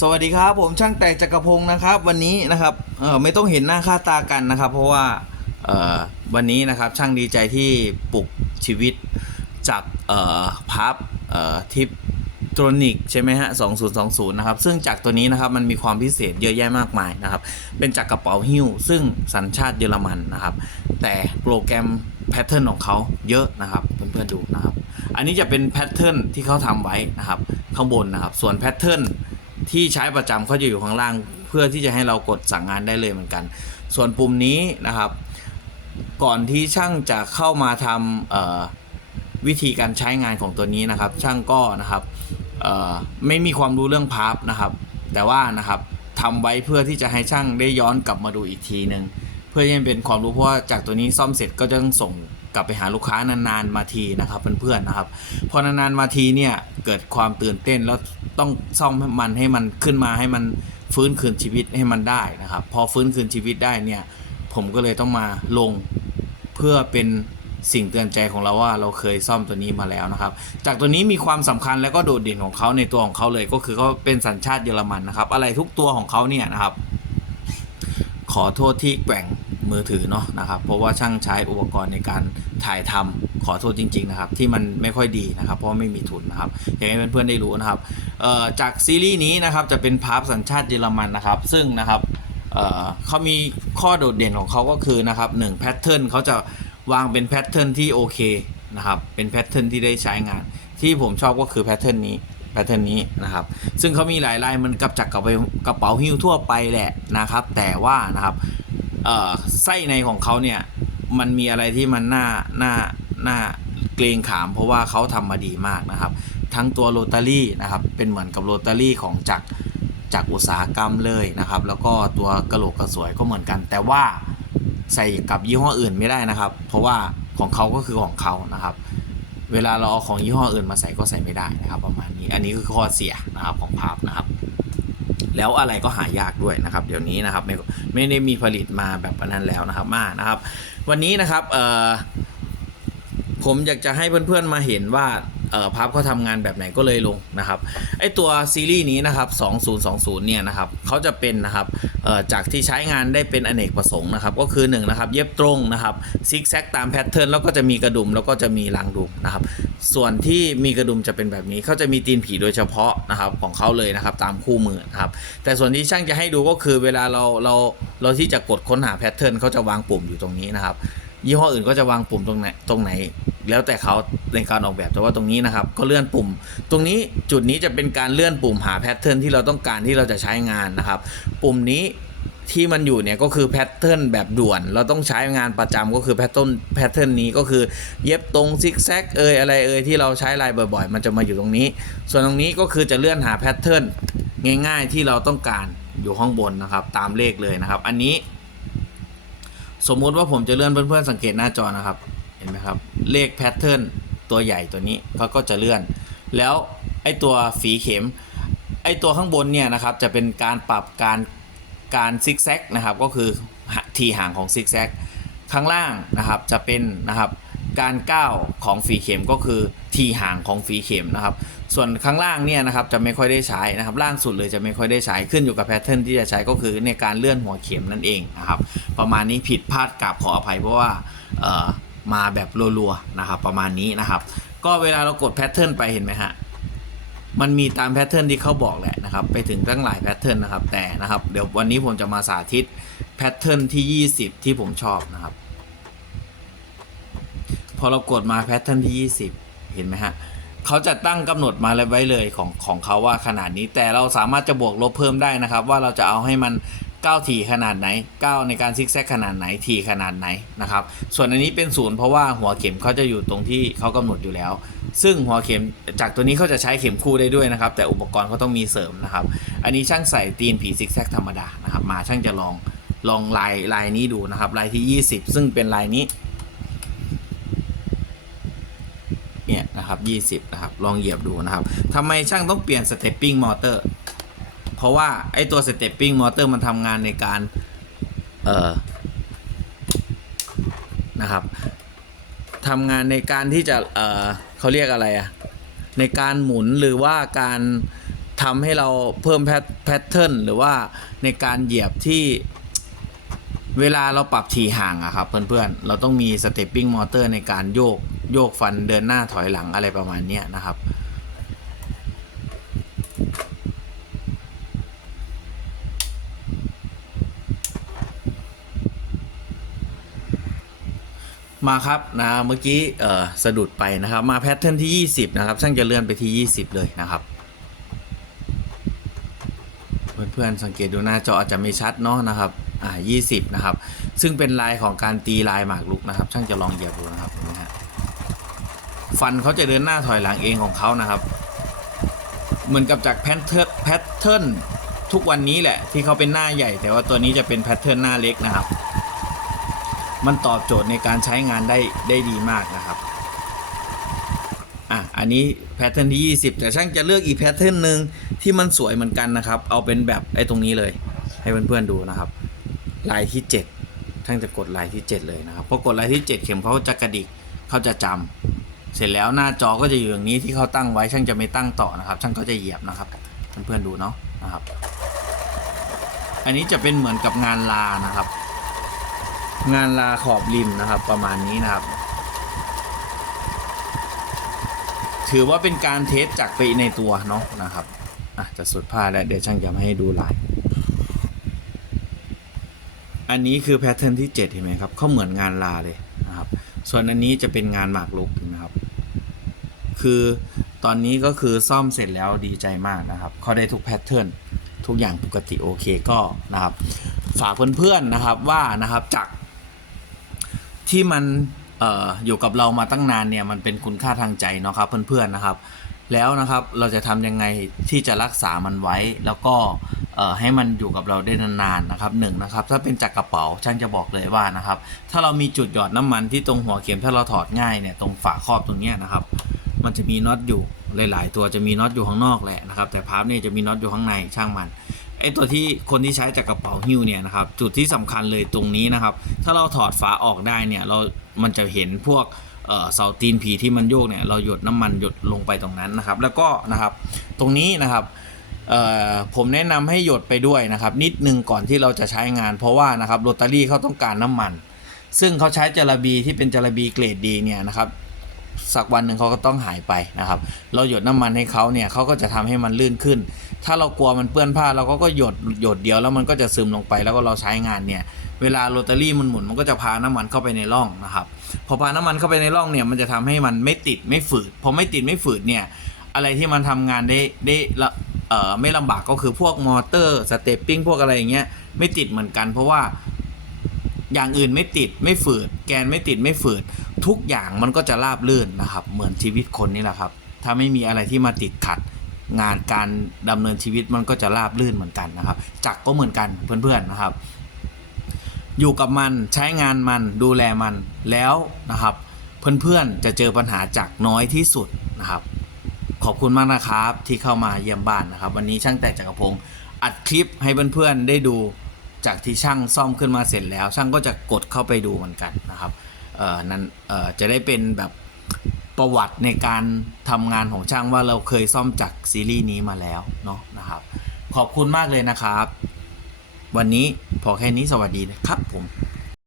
สวัสดีครับผมช่างแต่งจักรพงศ์นะครับ วันนี้นะครับเออไม่ต้องเห็นหน้าค่าตากันนะครับ เพราะว่าเออวันนี้นะครับช่างดีใจที่ปลุกชีวิตจากเอ่อพับเอ่อทิปทรนิกใช่ไหมฮะ 2020 นะครับ ซึ่งจากตัวนี้นะครับมันมีความพิเศษเยอะแยะมากมายนะครับ เป็นจากกระเป๋าหิ้ว ซึ่งสัญชาติเยอรมันนะครับ แต่โปรแกรมแพทเทิร์นของเขาเยอะนะครับ เพื่อนๆดูนะครับ อันนี้จะเป็นแพทเทิร์นที่เขาทำไว้นะครับ ข้างบนนะครับ ส่วนแพทเทิร์น ที่ใช้ประจำเขาจะอยู่ข้างล่าง เพื่อที่จะให้เรากดสั่งงานได้เลยเหมือนกัน ส่วนปุ่มนี้นะครับ ก่อนที่ช่างจะเข้ามาทำวิธีการใช้งานของตัวนี้นะครับ ช่างก็นะครับไม่มีความรู้เรื่องพาร์ฟนะครับ แต่ว่านะครับทำไว้เพื่อที่จะให้ช่างได้ย้อนกลับมาดูอีกทีหนึ่งเพื่อให้เป็นความรู้เพราะว่าจากตัวนี้ซ่อมเสร็จก็จะต้องส่งกลับไปหาลูกค้านานๆมาทีนะครับเพื่อนๆนะครับ พอนานๆมาทีเนี่ยเกิดความตื่นเต้นแล้ว ต้องซ่อมมันให้มันขึ้นมาให้มันฟื้นคืนชีวิตให้มันได้นะครับ พอฟื้นคืนชีวิตได้เนี่ย ผมก็เลยต้องมาลงเพื่อเป็นสิ่งเตือนใจของเราว่าเราเคยซ่อมตัวนี้มาแล้วนะครับ จากตัวนี้มีความสำคัญและก็โดดเด่นของเขาในตัวของเขาเลยก็คือเขาเป็นสัญชาติเยอรมันนะครับ อะไรทุกตัวของเขาเนี่ยนะครับ ขอโทษที่แกว่ง มือถือเนาะนะครับ เพราะว่าช่างใช้อุปกรณ์ในการถ่ายทำขอโทษจริง ๆ นะครับ ที่มันไม่ค่อยดีนะครับ เพราะไม่มีทุนนะครับอยากให้เพื่อนๆได้รู้นะครับจากซีรีส์นี้นะครับจะเป็นพาร์ทสัญชาติเยอรมันนะครับ ซึ่งนะครับเเขามีข้อโดดเด่นของเขาก็คือนะครับหนึ่งแพทเทิร์นเขาจะวางเป็นแพทเทิร์นที่โอเคนะครับเป็นแพทเทิร์นที่ได้ใช้งาน ที่ผมชอบก็คือแพทเทิร์นนี้แพทเทิร์นนี้นะครับ ซึ่งเขามีหลายลายมันกับจากกระเป๋ากระเป๋าหิ้วทั่วไปแหละนะครับ แต่ว่านะครับ เอ่อไส้ในของเขาเนี่ย มันมีอะไรที่มันน่าน่าน่าเกรงขาม เพราะว่าเขาทำมาดีมากนะครับ ทั้งตัวโรตารี่นะครับ เป็นเหมือนกับโรตารี่ของจากจากอุตสาหกรรมเลยนะครับ แล้วก็ตัวกระโหลกกระสวยก็เหมือนกัน แต่ว่าใส่กับยี่ห้ออื่นไม่ได้นะครับ เพราะว่าของเขาก็คือของเขานะครับ เวลาเราเอาของยี่ห้ออื่นมาใส่ก็ใส่ไม่ได้นะครับ ประมาณนี้ อันนี้คือข้อเสียนะครับของภาพนะครับ แล้วอะไรก็หายากด้วยนะครับเดี๋ยวนี้นะครับไม่ไม่ได้มีผลิตมาแบบนั้นแล้วนะครับมานะครับ วันนี้นะครับเออผมอยากจะให้เพื่อนๆมาเห็นว่า พับเขาทำงานแบบไหนก็เลยลงนะครับไอตัวซีรีส์นี้นะครับ2020เนี่ยนะครับเขาจะเป็นนะครับจากที่ใช้งานได้เป็นอเนกประสงค์นะครับก็คือ1นะครับเย็บตรงนะครับซิกแซกตามแพทเทิร์นแล้วก็จะมีกระดุมแล้วก็จะมีรางดุมนะครับส่วนที่มีกระดุมจะเป็นแบบนี้เขาจะมีตีนผีโดยเฉพาะนะครับของเขาเลยนะครับตามคู่มือนะครับแต่ส่วนที่ช่างจะให้ดูก็คือเวลาเราเราเราที่จะกดค้นหาแพทเทิร์นเขาจะวางปุ่มอยู่ตรงนี้นะครับยี่ห้ออื่นก็จะวางปุ่มตรงไหนตรงไหน แล้วแต่เขาในการออกแบบแต่ว่าตรงนี้นะครับ ก็เลื่อนปุ่ม ตรงนี้จุดนี้จะเป็นการเลื่อนปุ่มหาแพทเทิร์นที่เราต้องการที่เราจะใช้งานนะครับ ปุ่มนี้ที่มันอยู่เนี่ยก็คือแพทเทิร์นแบบด่วน เราต้องใช้งานประจำก็คือแพทเทิร์นแพทเทิร์นนี้ก็คือเย็บตรงซิกแซกเอยอะไรเอยที่เราใช้ลายบ่อยๆ มันจะมาอยู่ตรงนี้ ส่วนตรงนี้ก็คือจะเลื่อนหาแพทเทิร์นง่าย ๆ ที่เราต้องการอยู่ข้างบนนะครับ ตามเลขเลยนะครับ อันนี้ สมมุติว่าผมจะเลื่อนเพื่อนๆสังเกตหน้าจอนะครับ เห็นไหมครับ เลขแพทเทิร์นตัวใหญ่ตัวนี้เขาก็จะเลื่อน แล้วไอตัวฝีเข็มไอตัวข้างบนเนี่ยนะครับจะเป็นการปรับการการซิกแซกนะครับก็คือทีห่างของซิกแซกข้างล่างนะครับจะเป็นนะครับการก้าวของฝีเข็มก็คือทีห่างของฝีเข็มนะครับ ส่วนข้างล่างเนี่ยนะครับจะไม่ค่อยได้ใช้นะครับล่างสุดเลยจะไม่ค่อยได้ใช้ขึ้นอยู่กับแพทเทิร์นที่จะใช้ก็คือในการเลื่อนหัวเข็มนั่นเองนะครับประมาณนี้ผิดพลาดกราบขออภัยเพราะว่า มาแบบรัวๆนะครับประมาณนี้นะครับ ก็เวลาเรากดแพทเทิร์นไปเห็นไหมฮะมันมีตามแพทเทิร์นที่เขาบอกแหละนะครับ ไปถึงตั้งหลายแพทเทิร์นนะครับ แต่นะครับเดี๋ยววันนี้ผมจะมาสาธิตแพทเทิร์นที่ 20 ที่ผมชอบนะครับ พอเรากดมาแพทเทิร์นที่ 20 เห็นไหมฮะเขาจะตั้งกำหนดมาไว้เลยของของเขาว่าขนาดนี้แต่เราสามารถจะบวกลบเพิ่มได้นะครับ ว่าเราจะเอาให้มัน ก้าวถี่ขนาดไหนก้าวในการซิกแซกขนาดไหนถี่ขนาดไหนนะครับ ส่วนอันนี้เป็นศูนย์เพราะว่าหัวเข็มเขาจะอยู่ตรงที่เขากำหนดอยู่แล้ว ซึ่งหัวเข็มจากตัวนี้เขาจะใช้เข็มคู่ได้ด้วยนะครับ แต่อุปกรณ์เขาต้องมีเสริมนะครับ อันนี้ช่างใส่ตีนผีซิกแซกธรรมดานะครับ มาช่างจะลองลองลายลายนี้ดูนะครับ ลายที่ 20 ซึ่งเป็นลายนี้เนี่ยนะครับ 20 นะครับ ลองเหยียบดูนะครับทำไมช่างต้องเปลี่ยนสเตปปิ้งมอเตอร์ ราะว่าไอตัวสเตปปิ้งมอเตอร์มันทำงานในการ เอ่อ นะครับทำงานในการที่จะ เอ่อเขาเรียกอะไรอะในการหมุนหรือว่าการทำให้เราเพิ่มแพทเทิร์นหรือว่าในการเหยียบที่เวลาเราปรับถี่ห่างอะครับ เพื่อนๆ เราต้องมีสเตปปิ้งมอเตอร์ในการโยก โยกฟันเดินหน้าถอยหลังอะไรประมาณนี้นะครับ มาครับนะเมื่อกี้เออสะดุดไปนะครับ มาแพทเทิร์นที่ 20 นะครับ ช่างจะเลื่อนไปที่ 20 เลยนะครับ เพื่อนๆสังเกตดูหน้าจออาจจะไม่ชัดเนาะนะครับอ่า20 นะครับ ซึ่งเป็นลายของการตีลายหมากรุกนะครับ ช่างจะลองเหยียบดูนะครับนไหมฮะฟันเขาจะเดินหน้าถอยหลังเองของเขานะครับ เหมือนกับจากแพทเทิร์นแพทเทิร์นทุกวันนี้แหละที่เขาเป็นหน้าใหญ่ แต่ว่าตัวนี้จะเป็นแพทเทิร์นหน้าเล็กนะครับ มันตอบโจทย์ในการใช้งานได้ได้ดีมากนะครับอะอันนี้แพทเทิร์นที่ 20 แต่ช่างจะเลือกอีกแพทเทิร์นหนึ่งที่มันสวยเหมือนกันนะครับ เอาเป็นแบบไอ้ตรงนี้เลย ให้เพื่อนๆดูนะครับ ลายที่ 7 ช่างจะกดลายที่ 7 เลยนะครับพอกดลายที่ 7 เข็มเขาจะกระดิกเขาจะจำเสร็จแล้วหน้าจอก็จะอยู่อย่างนี้ที่เขาตั้งไว้ช่างจะไม่ตั้งต่อนะครับ ช่างก็จะเหยียบนะครับเพื่อนๆดูเนาะนะครับ อันนี้จะเป็นเหมือนกับงานลานะครับ งานลาขอบริมนะครับ ประมาณนี้นะครับ ถือว่าเป็นการเทสจากไปในตัวเนาะนะครับอะจะสุดผ้าแล้วเดี๋ยวช่างจะมาให้ดูลาย อันนี้คือแพทเทิร์นที่ 7 เห็นไหมครับเขาเหมือนงานลาเลยนะครับ ส่วนอันนี้จะเป็นงานหมากรุกนะครับ คือตอนนี้ก็คือซ่อมเสร็จแล้วดีใจมากนะครับเขาได้ทุกแพทเทิร์นทุกอย่างปกติโอเคก็นะครับ ฝากเพื่อนๆนะครับว่านะครับจาก ที่มันออยู่กับเรามาตั้งนานเนี่ยมันเป็นคุณค่าทางใจเนาะครับเพื่อนๆนะครับ แล้วนะครับเราจะทำยังไงที่จะรักษามันไว้ แล้วก็ให้มันอยู่กับเราได้นานๆนะครับหนึ่งนะครับ ถ้าเป็นจากกระเป๋าช่างจะบอกเลยว่านะครับ ถ้าเรามีจุดหยอดน้ำมันที่ตรงหัวเข็มถ้าเราถอดง่ายเนี่ยตรงฝาครอบตรงเนี้ยนะครับ มันจะมีน็อตอยู่หลาย ๆ ตัวจะมีน็อตอยู่ข้างนอกแหละนะครับ แต่พาร์ทนี่จะมีน็อตอยู่ข้างในช่างมัน ไอตัวที่คนที่ใช้จากกระเป๋าหิ้วเนี่ยนะครับจุดที่สำคัญเลยตรงนี้นะครับ ถ้าเราถอดฝาออกได้เนี่ยเรา มันจะเห็นพวกเสาตีนผีที่มันโยกเนี่ยเราหยดน้ำมันหยดลงไปตรงนั้นนะครับ แล้วก็นะครับตรงนี้นะครับผมแนะนำให้หยดไปด้วยนะครับ นิดนึงก่อนที่เราจะใช้งาน เพราะว่านะครับโรตารี่เขาต้องการน้ำมัน ซึ่งเขาใช้จาระบีที่เป็นจาระบีเกรดดีเนี่ยนะครับสักวันหนึ่งเขาก็ต้องหายไปนะครับ เราหยดน้ำมันให้เขาเนี่ยเขาก็จะทำให้มันลื่นขึ้น ถ้าเรากลัวมันเปื้อนผ้าเราก็ก็หยดหยดเดียวแล้วมันก็จะซึมลงไปแล้วก็เราใช้งานเนี่ยเวลาโรตารี่มันหมุนมันก็จะพาน้ำมันเข้าไปในร่องนะครับพอพาน้ำมันเข้าไปในร่องเนี่ยมันจะทำให้มันไม่ติดไม่ฝืดพอไม่ติดไม่ฝืดเนี่ยอะไรที่มันทำงานได้ได้ละเอ่อไม่ลำบากก็คือพวกมอเตอร์สเตปปิ้งพวกอะไรอย่างเงี้ยไม่ติดเหมือนกัน เพราะว่าอย่างอื่นไม่ติดไม่ฝืด แกนไม่ติดไม่ฝืด ทุกอย่างมันก็จะราบลื่นนะครับ เหมือนชีวิตคนนี่แหละครับ ถ้าไม่มีอะไรที่มาติดขัด งานการดำเนินชีวิตมันก็จะราบลื่นเหมือนกันนะครับ จักก็เหมือนกันเพื่อนๆนะครับ อยู่กับมันใช้งานมันดูแลมันแล้วนะครับ เพื่อนๆจะเจอปัญหาจากน้อยที่สุดนะครับ ขอบคุณมากนะครับที่เข้ามาเยี่ยมบ้านนะครับ วันนี้ช่างแต่จักรพงศ์อัดคลิปให้เพื่อนๆได้ดูจากที่ช่างซ่อมขึ้นมาเสร็จแล้ว ช่างก็จะกดเข้าไปดูเหมือนกันนะครับเออนั้นเออจะได้เป็นแบบ ประวัติในการทำงานของช่างว่าเราเคยซ่อมจากซีรีส์นี้มาแล้วเนาะนะครับ ขอบคุณมากเลยนะครับ วันนี้พอแค่นี้สวัสดีนะครับผม